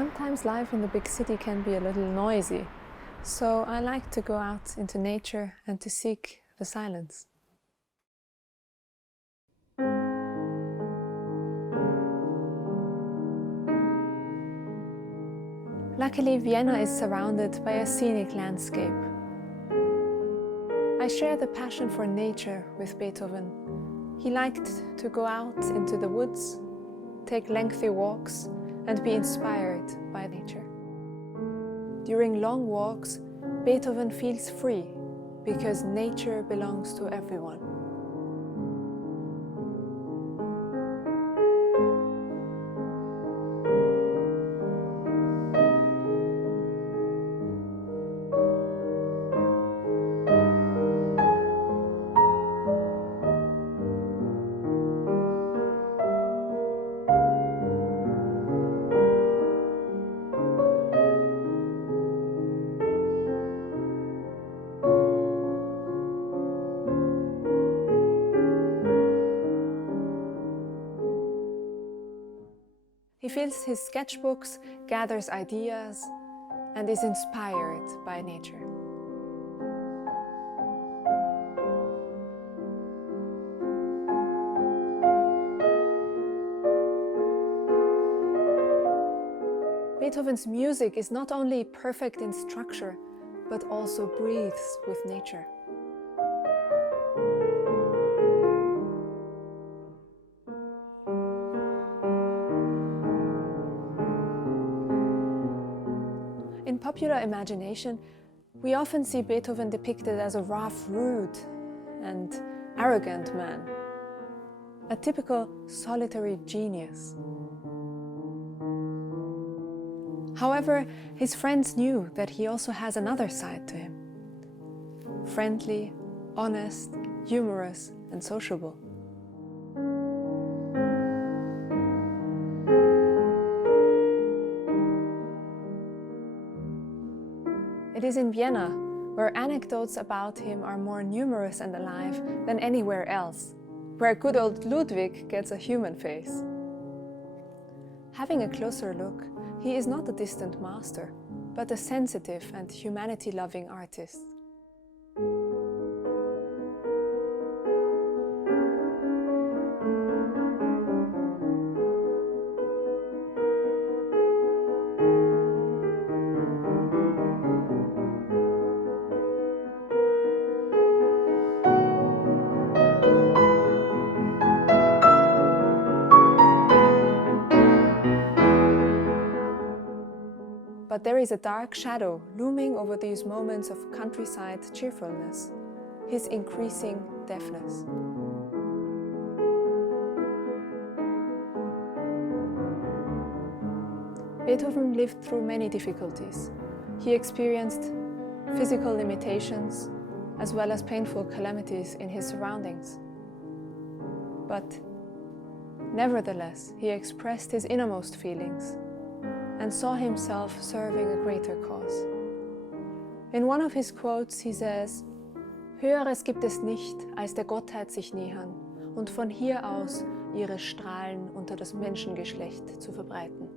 Sometimes life in the big city can be a little noisy, so I like to go out into nature and to seek the silence. Luckily, Vienna is surrounded by a scenic landscape. I share the passion for nature with Beethoven. He liked to go out into the woods, take lengthy walks, and be inspired by nature. During long walks, Beethoven feels free because nature belongs to everyone. He fills his sketchbooks, gathers ideas, and is inspired by nature. Beethoven's music is not only perfect in structure, but also breathes with nature. In popular imagination, we often see Beethoven depicted as a rough, rude, and arrogant man, a typical solitary genius. However, his friends knew that he also has another side to him: friendly, honest, humorous, and sociable. It is in Vienna, where anecdotes about him are more numerous and alive than anywhere else, where good old Ludwig gets a human face. Having a closer look, he is not a distant master, but a sensitive and humanity-loving artist. But there is a dark shadow looming over these moments of countryside cheerfulness: his increasing deafness. Beethoven lived through many difficulties. He experienced physical limitations as well as painful calamities in his surroundings. But nevertheless, he expressed his innermost feelings and saw himself serving a greater cause. In one of his quotes he says, "Höheres gibt es nicht, als der Gottheit sich nähern und von hier aus ihre Strahlen unter das Menschengeschlecht zu verbreiten."